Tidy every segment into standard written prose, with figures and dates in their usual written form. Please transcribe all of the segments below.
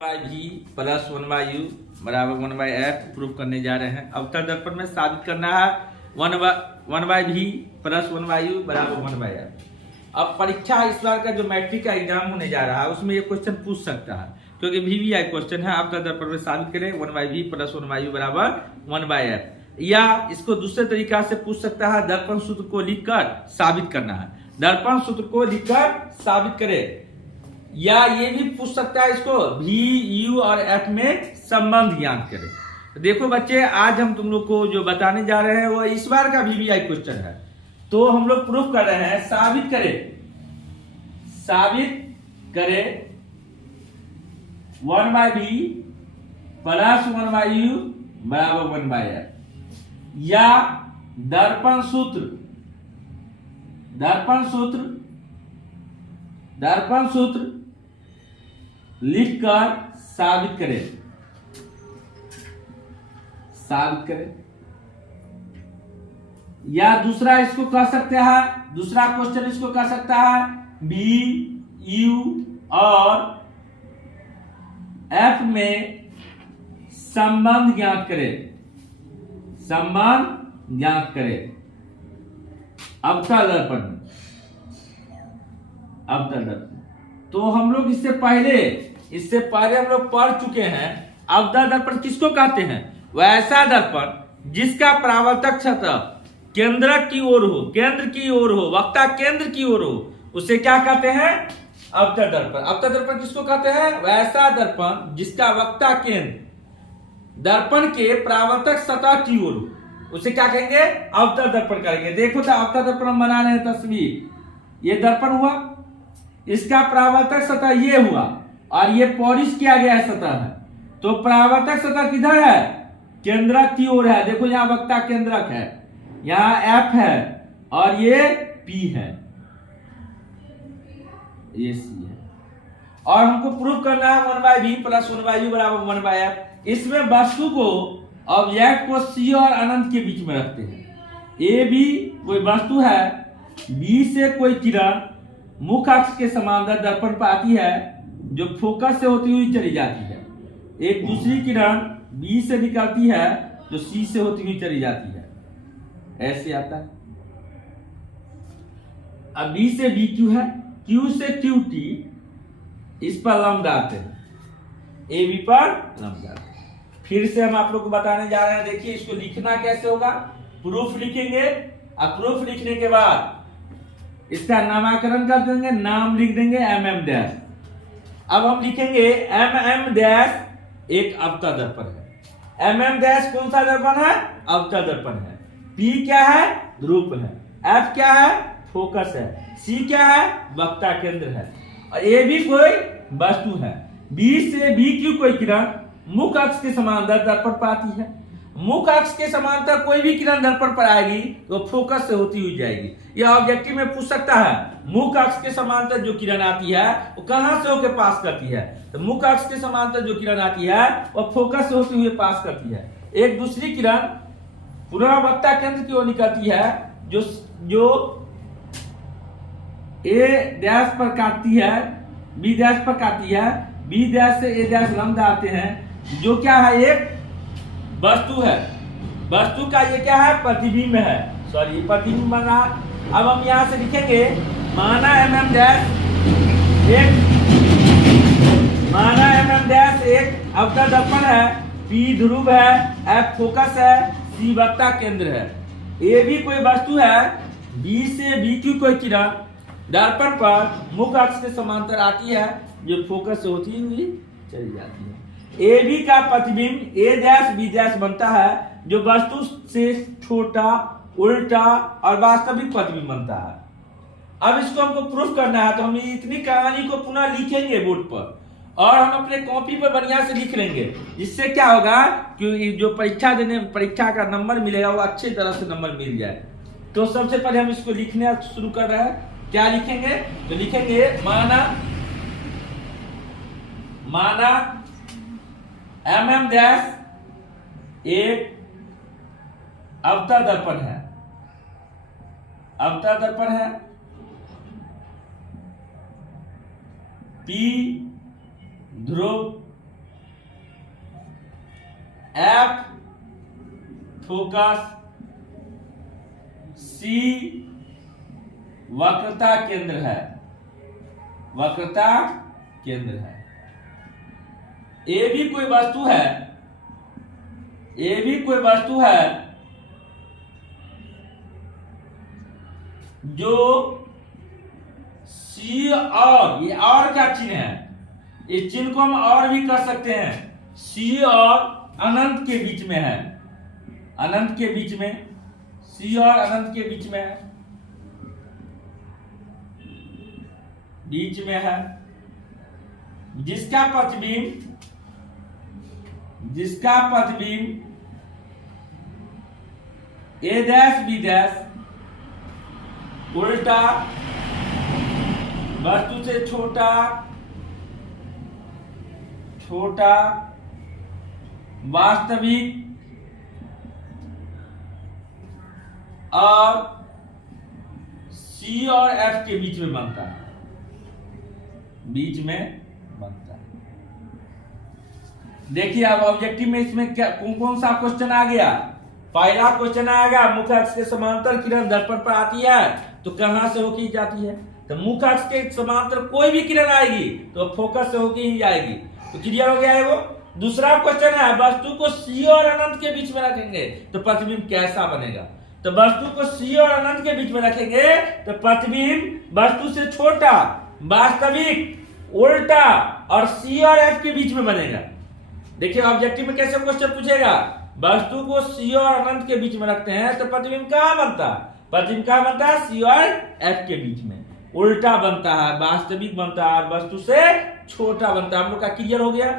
By भी plus 1/u बराबर 1/f prove करने जा रहे हैं। अवतल दर्पण में साबित करना है 1/v प्लस 1/u बराबर 1/f। अब परीक्षा इस बार का जो मैट्रिक का एग्जाम होने जा रहा है उसमें ये क्वेश्चन पूछ सकता है, क्योंकि VVI क्वेश्चन है। अवतल दर्पण में साबित करें 1/v प्लस 1/u बराबर 1/f। या इसको दूसरे तरीका से पूछ सकता है, दर्पण सूत्र को लिखकर साबित करना है। दर्पण सूत्र को लिखकर साबित करें। या ये भी पूछ सकता है इसको V, U और F में संबंध ज्ञात करें। तो देखो बच्चे, आज हम तुम लोग को जो बताने जा रहे हैं वो इस बार का VVI क्वेश्चन है। तो हम लोग प्रूफ कर रहे हैं, साबित करें 1/v प्लस 1/u बराबर 1/f। या दर्पण सूत्र लिखकर साबित करें। या दूसरा इसको कह सकते हैं, दूसरा क्वेश्चन इसको कह सकता है V, U और F में संबंध ज्ञात करें। अवतल दर्पण। तो हम लोग इससे पहले हम लोग पढ़ चुके हैं। अवतल दर्पण किसको कहते हैं? वैसा दर्पण जिसका परावर्तक सतह केंद्र की ओर हो, वक्ता केंद्र की ओर हो, उसे क्या कहते हैं? अवतल दर्पण। अवतल दर्पण किसको कहते हैं? वैसा दर्पण जिसका वक्ता केंद्र दर्पण के परावर्तक सतह की ओर हो, उसे क्या कहेंगे? अवतल दर्पण कहेंगे। देखो तो अवतल दर्पण हम बना रहे हैं तस्वीर। ये दर्पण हुआ, इसका परावर्तक सतह ये हुआ और ये पॉलिश किया गया सतह है। तो परावर्तक सतह किधर है? केंद्रक की ओर है। देखो यहाँ वक्ता केंद्रक है, यहाँ F है और ये P है, ये C है। और हमको प्रूफ करना है 1/v प्लस 1/u बराबर 1/f। इसमें वस्तु को, ऑब्जेक्ट को C और अनंत के बीच में रखते हैं। A भी कोई वस्तु है, B से कोई किरण मुख्य अक्ष के समांतर दर्पण पर आती है जो फोकस से होती हुई चली जाती है। एक दूसरी किरण B से निकलती है जो C से होती हुई चली जाती है। ऐसे आता है। अब B से BQ है, Q से QT, इस पर लंब डालते हैं, AB पर लंब डालते हैं। फिर से हम आप लोग को बताने जा रहे हैं। देखिए इसको लिखना कैसे होगा। प्रूफ लिखेंगे। अब प्रूफ लिखने के बाद इसका नामकरण कर देंगे, नाम लिख देंगे MM-। अब हम लिखेंगे MM- एक अवतल दर्पण है। MM- कौन सा दर्पण है? अवतल दर्पण है। P क्या है? ध्रुव है। F क्या है? फोकस है। C क्या है? वक्ता केंद्र है। और A भी कोई वस्तु है। B से BQ कोई किरण मुख्य अक्ष के समांतर दर्पण पर आती है। मुख्य अक्ष के समांतर कोई भी किरण दर्पण पर आएगी तो फोकस से होती हुई जाएगी। यह ऑब्जेक्टिव में पूछ सकता है, मुख्य अक्ष के समांतर जो किरण आती है वो कहां से होकर पास करती है? तो मुख्य अक्ष के समांतर जो किरण आती है वो फोकस से होते हुए पास करती है। एक दूसरी किरण पुनः वक्ता केंद्र की ओर निकलती है जो A' पर काटती है, B' पर काटती है। B' से A' लंब डालते हैं, जो क्या है? एक वस्तु है। वस्तु का ये क्या है? प्रतिबिंब है। सॉरी, प्रतिबिंब बना। अब हम यहां से लिखेंगे माना MM- एक अवतल दर्पण है। P ध्रुव है, F फोकस है, C वक्ता केंद्र है। A भी कोई वस्तु है। B से BQ कोई किरण दर्पण पर मुख्य अक्ष के समांतर आती है जो फोकस से होती हुई चली जाती है। AB का प्रतिबिंब A', B' बनता है जो वस्तु से छोटा, उल्टा और वास्तविक प्रतिबिंब बनता है। अब इसको हमको प्रूफ करना है, तो हम इतनी कहानी को पुनः लिखेंगे बोर्ड पर और हम अपने कॉपी पर बढ़िया से लिख लेंगे। इससे क्या होगा कि जो परीक्षा का नंबर मिलेगा वो अच्छी तरह से नंबर मिल जाए। तो सबसे पहले हम इसको लिखने शुरू कर रहे हैं। क्या लिखेंगे? तो लिखेंगे माना MM- एक अवतल दर्पण है। P ध्रुव एफ फोकस, सी वक्रता केंद्र है, वक्रता केंद्र है। ए भी कोई वस्तु है, ए भी कोई वस्तु है जो सी और, ये और क्या चिन्ह है, इस चिन्ह को हम और भी कर सकते हैं, सी और अनंत के बीच में है, अनंत के बीच में, सी और अनंत के बीच में है, बीच में है, जिसका प्रतिबिंब, जिसका प्रतिबिंब ए डैश बी डैश उल्टा वस्तु से छोटा, छोटा वास्तविक और सी और एफ के बीच में बनता है, बीच में बनता है। देखिए अब ऑब्जेक्टिव में इसमें क्या कौन कौन सा क्वेश्चन आ गया। पहला क्वेश्चन आएगा मुख्य अक्ष के समांतर किरण दर्पण पर आती है तो कहां से होकर जाती है, तो मुख्य अक्ष के समांतर कोई भी किरण आएगी तो फोकस से होकर ही जाएगी, तो क्लियर हो गया है वो। दूसरा क्वेश्चन है वस्तु को सी और अनंत के बीच में रखेंगे तो प्रतिबिंब कैसा बनेगा, तो वस्तु को सी और अनंत के बीच में रखेंगे तो प्रतिबिंब वस्तु से छोटा, वास्तविक, उल्टा और सी और एफ के बीच में बनेगा। देखिए ऑब्जेक्टिव में कैसे क्वेश्चन पूछेगा, वस्तु को सी और अनंत के बीच में रखते हैं तो प्रतिबिंब कहां बनता है, प्रतिबिंब कहां बनता है, सी और एफ के बीच में, उल्टा बनता है, वास्तविक बनता है, वस्तु से छोटा बनता है। हम लोग का क्लियर हो गया।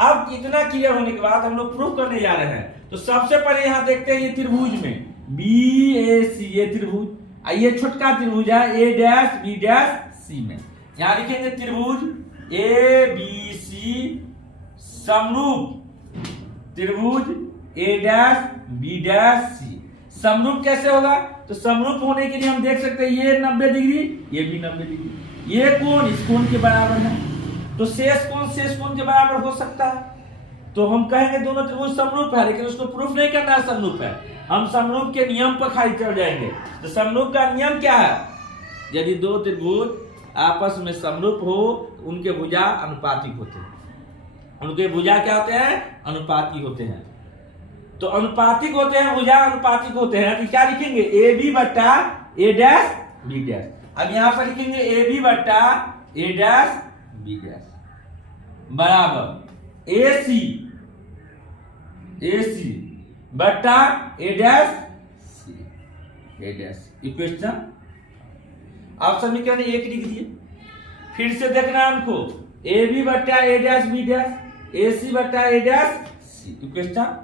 अब इतना क्लियर होने के बाद हम लोग प्रूफ करने जा रहे हैं। तो सबसे पहले यहां देखते हैं ये त्रिभुज में बी ए सी, ये त्रिभुज, ये छोटका त्रिभुज है ए डैश बी डैश सी में, यहां लिखेंगे त्रिभुज ए बी सी समरूप त्रिभुज ए डैश बी डैश सी। समरूप कैसे होगा, तो समरूप होने के लिए हम देख सकते हैं ये 90 डिग्री, ये भी 90 डिग्री, ये कोण इस कोण के बराबर है, तो शेष कोण के बराबर हो सकता है। तो हम कहेंगे दोनों त्रिभुज समरूप है, लेकिन उसको प्रूफ नहीं करना है समरूप है, हम समरूप के नियम पर खाली चढ़ जाएंगे। तो समरूप का नियम क्या है, यदि दो त्रिभुज आपस में समरूप हो तो उनके भुजा अनुपातिक होते हैं, उनके भुजा क्या होते हैं, अनुपातिक होते हैं। तो अनुपातिक होते हैं, भुजा अनुपातिक होते हैं, तो क्या लिखेंगे ए बी बट्टा ए डैश बी डैश। अब यहां पर लिखेंगे ए बी बट्टा ए डैश बी डैश बराबर ए सी बट्टा A dash C, A dash equation. आप समीकरण 1 लिख दिए, फिर से देखना हमको ए बी बट्टा ए डैश बी डैश ए सी बट्टा ए डैश सी इक्वेशन।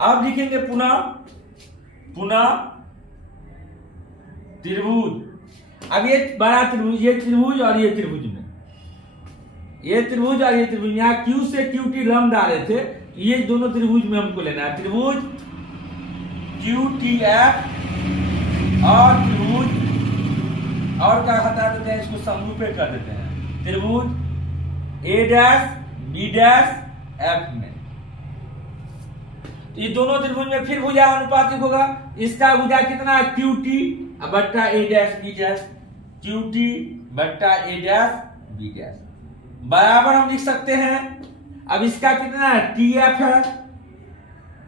अब लिखेंगे पुनः त्रिभुज। अब ये बड़ा त्रिभुज, ये त्रिभुज और ये त्रिभुज में, ये त्रिभुज और ये त्रिभुज, यहाँ क्यू से क्यू टी लंब डाले थे, ये दोनों त्रिभुज में हमको लेना है, त्रिभुज क्यू टी एफ और त्रिभुज और क्या हटा देते हैं, इसको समरूपे कर देते हैं, त्रिभुज ए डैश बी डैश एफ में। ये दोनों त्रिभुज में फिर भुजा अनुपातिक होगा, इसका भुजा कितना है क्यू टी बट्टा A dash B dash, Q T बट्टा ए डैश बी डैश बराबर हम लिख सकते हैं। अब इसका कितना है टी एफ है,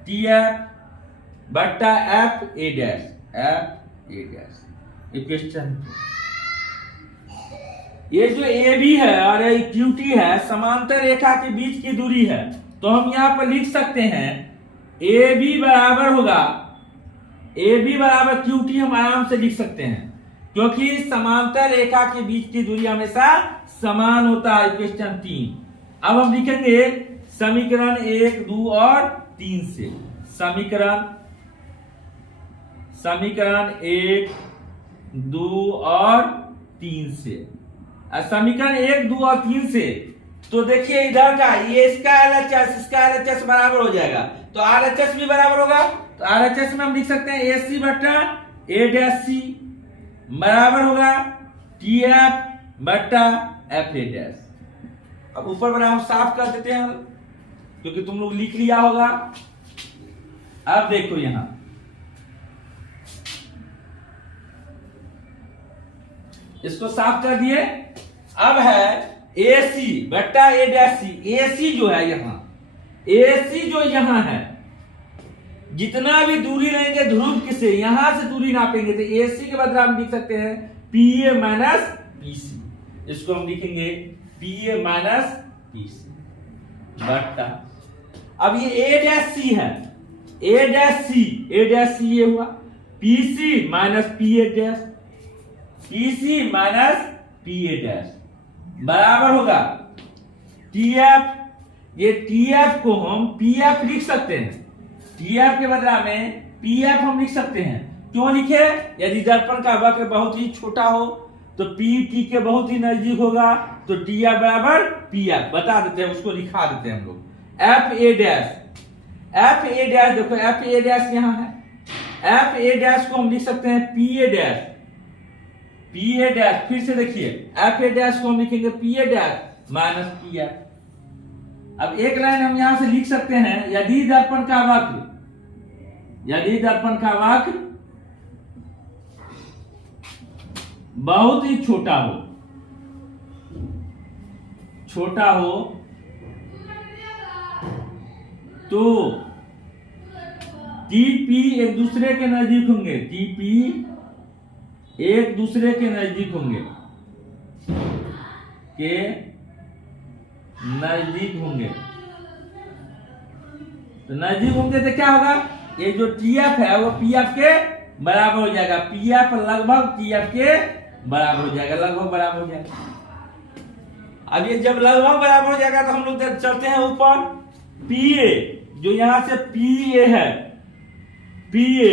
टी एफ बट्टा एफ ए डैश इक्वेशन। ये जो ए बी है और ये क्यू टी है, समांतर रेखा के बीच की दूरी है, तो हम यहां पर लिख सकते हैं ए बी बराबर होगा, ए बी बराबर क्यू टी हम आराम से लिख सकते हैं, क्योंकि समांतर रेखा के बीच की दूरी हमेशा समान होता है, इक्वेशन 3। अब हम लिखेंगे समीकरण 1, 2 और 3 से, समीकरण 1, 2 और 3 से, समीकरण 1, 2 और 3 से। तो देखिए इधर का ये इसका LHS इसका LHS बराबर हो जाएगा, तो RHS भी बराबर होगा, तो RHS में हम लिख सकते हैं AC बट्टा A डैश C बराबर होगा TF बट्टा FA डैश। अब ऊपर बना हम साफ कर देते हैं, क्योंकि तुम लोग लिख लिया होगा। अब देखो यहां इसको साफ कर दिए। अब है AC बट्टा A', AC जो है यहां, AC जो यहां है, जितना भी दूरी लेंगे ध्रुव से यहां से दूरी नापेंगे तो AC के बदले हम लिख सकते हैं PA माइनस PC। इसको हम लिखेंगे PA माइनस PC बट्टा, अब ये A', है A' ये हुआ PC minus PA', PC minus PA' बराबर होगा TF। ये TF को हम PF लिख सकते हैं, TF के बदला में PF हम लिख सकते हैं। क्यों लिखे? यदि दर्पण का वक्र बहुत ही छोटा हो तो P T के बहुत ही नजदीक होगा तो TF बराबर PF बता देते हैं, उसको लिखा देते हैं हम लोग। FA', देखो FA' यहां है, FA' को हम लिख सकते हैं PA', फिर से देखिए FA' को हम लिखेंगे PA' माइनस PF। अब एक लाइन हम यहां से लिख सकते हैं, यदि दर्पण का वक्र बहुत ही छोटा हो तो TP एक दूसरे के नजदीक होंगे, तो नजदीक होंगे तो क्या होगा, ये जो TF है वो PF के बराबर हो जाएगा, PF लगभग TF के बराबर हो जाएगा, लगभग बराबर हो जाएगा। अब ये जब लगभग बराबर हो जाएगा तो हम लोग चलते हैं ऊपर। PA जो यहां से PA है, PA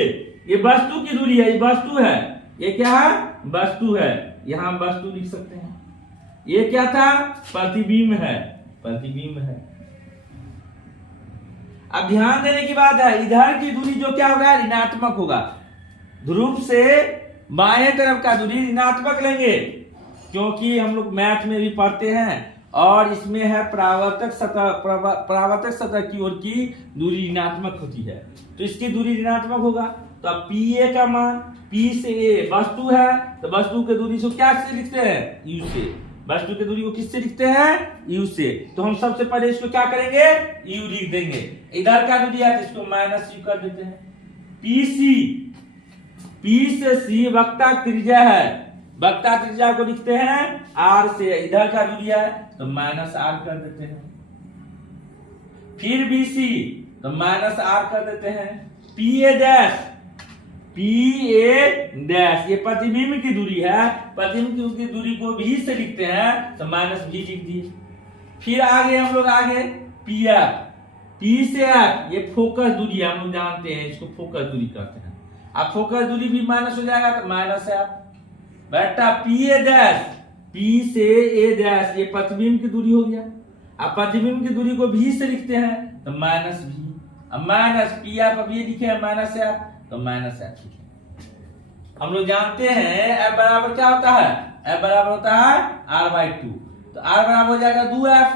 ये वस्तु की दूरी है, ये वस्तु है, ये क्या है, वस्तु है, यहां हम वस्तु लिख सकते हैं। ये क्या था, प्रतिबिंब है। अब ध्यान देने की बात है, इधर की दूरी जो क्या होगा, ऋणात्मक होगा। ध्रुव से बाएं तरफ का दूरी ऋणात्मक लेंगे, क्योंकि हम लोग मैथ में भी पढ़ते हैं और इसमें है परावर्तक सतह की ओर की दूरी ऋणात्मक होती है, तो इसकी दूरी ऋणात्मक होगा। तो अब PA का मान, P से A वस्तु है तो वस्तु की दूरी को क्या से लिखते हैं, U से। वस्तु की दूरी को किससे लिखते हैं, U से। तो हम सबसे पहले इसको क्या करेंगे, U लिख देंगे। इधर का दूरी है तो इसको माइनस U कर देते हैं। P से C वक्ता त्रिज्या है, वक्ता त्रिज्या को लिखते हैं R से, इधर का दूरी है तो माइनस R कर देते हैं। फिर BC तो माइनस R कर देते हैं। PA' ये प्रतिबिंब की दूरी है, प्रतिबिंब की दूरी को भी से लिखते हैं तो माइनस भी लिख दिए। फिर हम लोग आगे PF, P से F ये फोकस दूरी है, हम लोग जानते हैं इसको फोकस दूरी कहते हैं। अब फोकस दूरी भी माइनस हो जाएगा तो माइनस F बेटा। PA', P से A' ये प्रतिबिंब की दूरी हो गया। अब प्रतिबिंब की दूरी को भी से लिखते हैं तो माइनस भी। अब माइनस PF अब ये लिखे हैं माइनस F तो माइनस F लिखे। हम लोग जानते हैं F बराबर क्या होता है, F बराबर होता है R/2, तो R बराबर हो जाएगा 2F,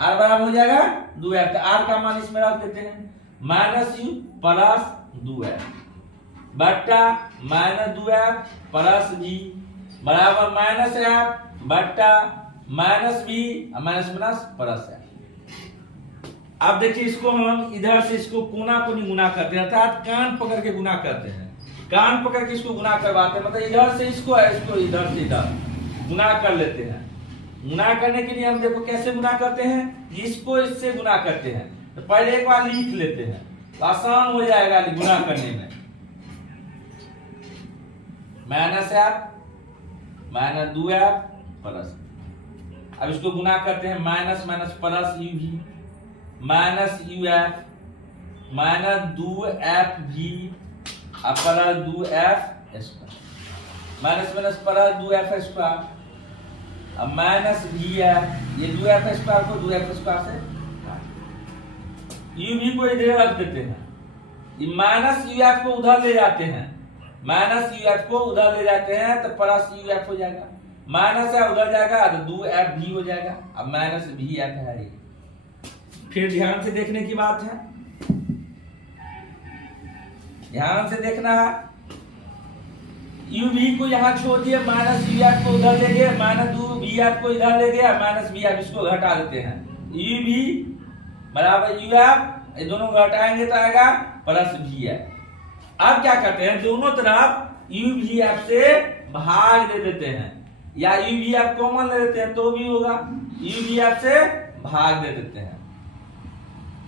R बराबर हो जाएगा 2F। तो R का मान इसमें रख देते हैं, माइनस U प्लस 2F बट्टा माइनस 2F प्लस G बराबर माइनस F बट्टा minus B minus plus F। अब देखिए इसको हम इधर से इसको कोना को नहीं गुना करते हैं, अर्थात कान पकड़ के गुना करते हैं, कान पकड़ के इसको गुना करवाते हैं, मतलब इधर से इसको है, इसको इधर से इधर गुना कर लेते हैं। गुना करने के लिए हम देखो कैसे गुना करते हैं, इसको इससे गुना करते हैं। तो पहले एक बार लिख लेते हैं तो आसान हो जाएगा गुना करने में। Minus F minus 2F plus, अब इसको गुना करते हैं, माइनस माइनस प्लस U भी माइनस UF माइनस 2F भी plus 2F square minus minus plus 2F square, अब माइनस VF ये 2F स्क्वायर को 2F स्क्वायर से U भी को इधर रख देते हैं, ये माइनस UF को उधर ले जाते हैं, माइनस UF को उधर ले जाते हैं तो प्लस UF हो जाएगा, माइनस है उधर जाएगा तो 2F भी हो जाएगा। अब माइनस VF है ये फिर ध्यान से देखने की बात है, ध्यान से देखना है। UV को यहाँ छोड़ दिए, माइनस VF को उधर ले गए, माइनस VF को इधर ले गया, माइनस VF इसको घटा देते हैं। UV बराबर UF, ये दोनों घटाएंगे तो आएगा प्लस VF। अब क्या करते हैं, दोनों तरफ UVF से भाग दे देते हैं, या UVF कॉमन ले देते हैं तो भी होगा। UVF से भाग दे देते हैं,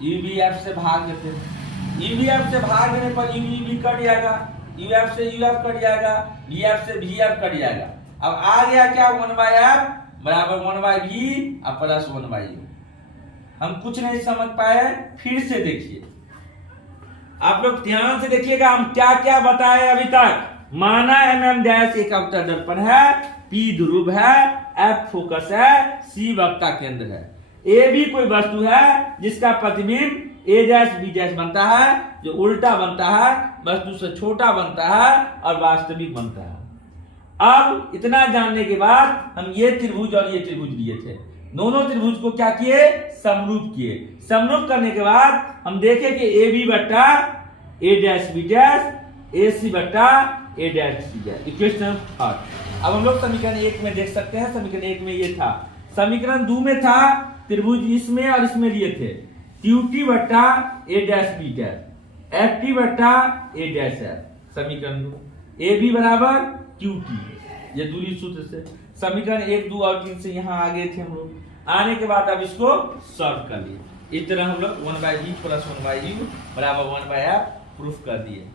UVF से भाग देते हैं। UVF से भाग देने पर UV कट जाएगा, UF से UF कट जाएगा, VF से VF कट जाएगा। अब आ गया क्या, 1/F बराबर 1/V और प्लस 1/U। हम कुछ नहीं समझ पाए, फिर से देखिए, आप लोग ध्यान से देखिएगा हम क्या क्या बताए अभी तक। माना MM डैश एक अवतल दर्पण है, P ध्रुव है, F फोकस है, C वक्ता केंद्र है। A भी कोई वस्तु है जिसका प्रतिबिंब A डैश B डैश बनता है, जो उल्टा बनता है, वस्तु से छोटा बनता है और वास्तविक बनता है। अब इतना जानने के बाद हम ये त्रिभुज और ये त्रिभुज लिए थे, दोनों त्रिभुज को क्या किए, समरूप किए। समरूप करने के बाद हम देखे कि AB बट्टा A dash B dash, AC बट्टा A dash B dash, equation 3। अब हम लोग समीकरण 1 में देख सकते हैं, समीकरण 1 में ये था। समीकरण 2 में था त्रिभुज इसमें और इसमें लिए थे, QT बट्टा A dash B dash, FT बट्टा A डैश है। समीकरण 2 AB बराबर QT, ये दूरी सूत्र से। समीकरण 1, 2 और 3 से यहाँ आ गए थे हम लोग। आने के बाद अब इसको सॉल्व कर लिए। इस तरह हम लोग 1/V प्लस 1/U बराबर 1/F प्रूफ कर दिए।